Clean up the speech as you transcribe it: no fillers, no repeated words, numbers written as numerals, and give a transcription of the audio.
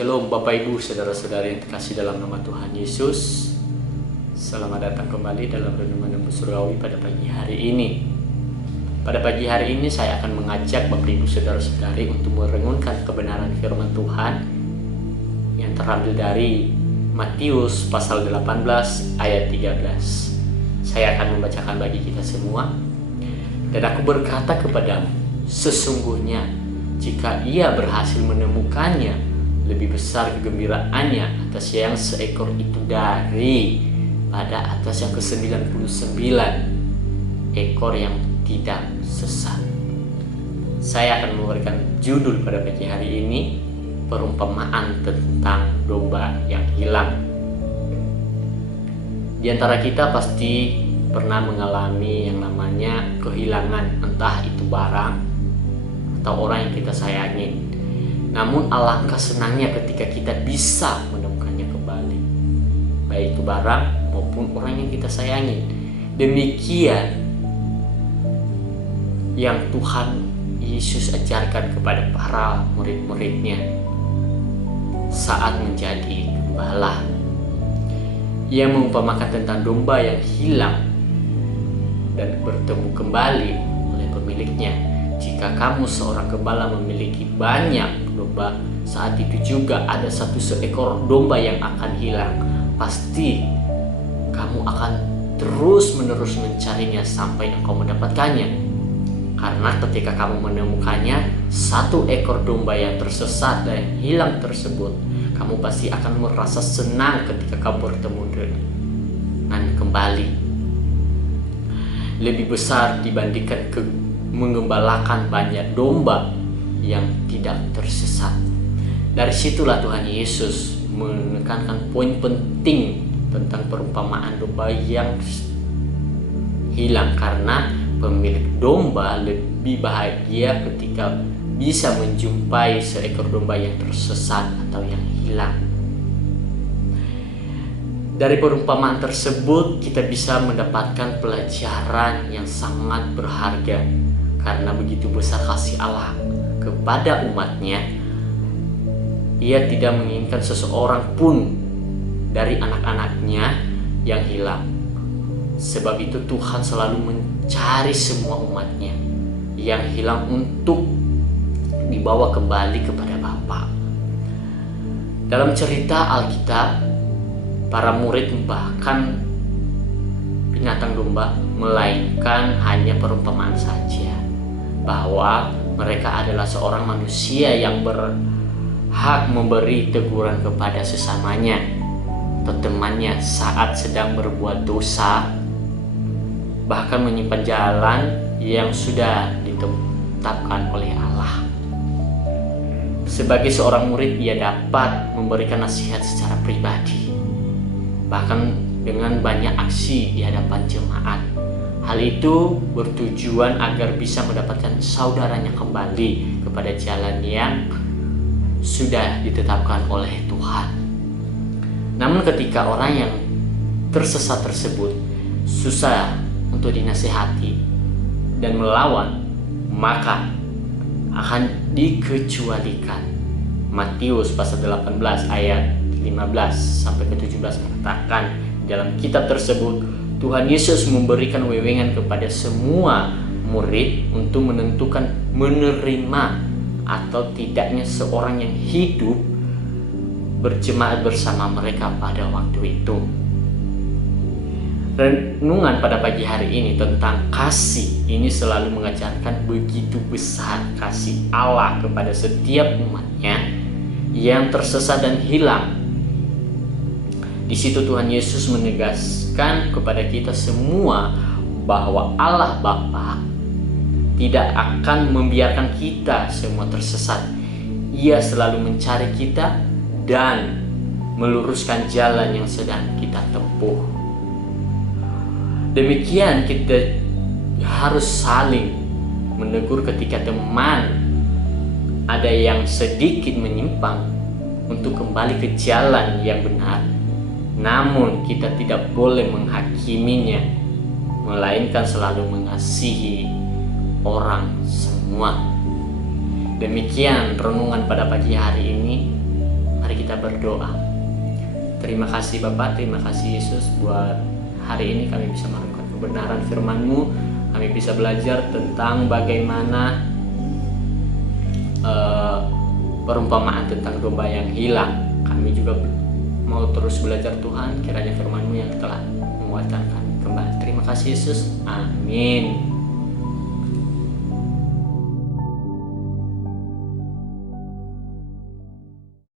Shalom Bapak Ibu, Saudara-saudari yang terkasih dalam nama Tuhan Yesus. Selamat datang kembali dalam Renungan Nembus Surgawi pada pagi hari ini. Pada pagi hari ini saya akan mengajak Bapak Ibu Saudara-saudari untuk merenungkan kebenaran firman Tuhan yang terambil dari Matius pasal 18 ayat 13. Saya akan membacakan bagi kita semua. Dan aku berkata kepadamu, sesungguhnya jika ia berhasil menemukannya, lebih besar kegembiraannya atas yang seekor itu daripada atas yang ke-99 ekor yang tidak sesat. Saya akan memberikan judul pada pagi hari ini, perumpamaan tentang domba yang hilang. Di antara kita pasti pernah mengalami yang namanya kehilangan, entah itu barang atau orang yang kita sayangi. Namun alangkah senangnya ketika kita bisa menemukannya kembali, baik itu barang maupun orang yang kita sayangi. Demikian yang Tuhan Yesus ajarkan kepada para murid-muridnya saat menjadi gembala. Ia mengumpamakan tentang domba yang hilang dan bertemu kembali oleh pemiliknya. Jika kamu seorang gembala memiliki banyak domba, saat itu juga ada satu seekor domba yang akan hilang. Pasti kamu akan terus-menerus mencarinya sampai engkau mendapatkannya. Karena ketika kamu menemukannya, satu ekor domba yang tersesat dan hilang tersebut, kamu pasti akan merasa senang ketika kamu bertemu dengan kembali. Lebih besar dibandingkan menggembalakan banyak domba yang tidak tersesat. Dari situlah Tuhan Yesus menekankan poin penting tentang perumpamaan domba yang hilang, karena pemilik domba lebih bahagia ketika bisa menjumpai seekor domba yang tersesat atau yang hilang. Dari perumpamaan tersebut kita bisa mendapatkan pelajaran yang sangat berharga, karena begitu besar kasih Allah kepada umatnya. Ia tidak menginginkan seseorang pun dari anak-anaknya yang hilang. Sebab itu Tuhan selalu mencari semua umatnya yang hilang untuk dibawa kembali kepada Bapa. Dalam cerita Alkitab, para murid bahkan binatang domba, melainkan hanya perumpamaan saja, bahwa mereka adalah seorang manusia yang berhak memberi teguran kepada sesamanya atau temannya saat sedang berbuat dosa, bahkan menyimpan jalan yang sudah ditetapkan oleh Allah. Sebagai seorang murid, ia dapat memberikan nasihat secara pribadi, bahkan dengan banyak aksi di hadapan jemaat. Hal itu bertujuan agar bisa mendapatkan saudaranya kembali kepada jalan yang sudah ditetapkan oleh Tuhan. Namun ketika orang yang tersesat tersebut susah untuk dinasihati dan melawan, maka akan dikecualikan. Matius pasal 18 ayat 15 sampai ke 17 mengatakan, dalam kitab tersebut Tuhan Yesus memberikan wewengan kepada semua murid untuk menentukan menerima atau tidaknya seorang yang hidup berjemaat bersama mereka pada waktu itu. Renungan pada pagi hari ini tentang kasih ini selalu mengajarkan begitu besar kasih Allah kepada setiap umatnya yang tersesat dan hilang. Di situ Tuhan Yesus menegaskan kepada kita semua bahwa Allah Bapa tidak akan membiarkan kita semua tersesat. Ia selalu mencari kita dan meluruskan jalan yang sedang kita tempuh. Demikian kita harus saling menegur ketika teman ada yang sedikit menyimpang untuk kembali ke jalan yang benar. Namun kita tidak boleh menghakiminya, melainkan selalu mengasihi orang semua. Demikian renungan pada pagi hari ini. Mari kita berdoa. Terima kasih Bapak, terima kasih Yesus buat hari ini kami bisa menemukan kebenaran firman-Mu. Kami bisa belajar tentang bagaimana perumpamaan tentang domba yang hilang. Kami juga mau terus belajar Tuhan, kiranya firman-Mu yang telah menguatkan kami kembali. Terima kasih Yesus, amin.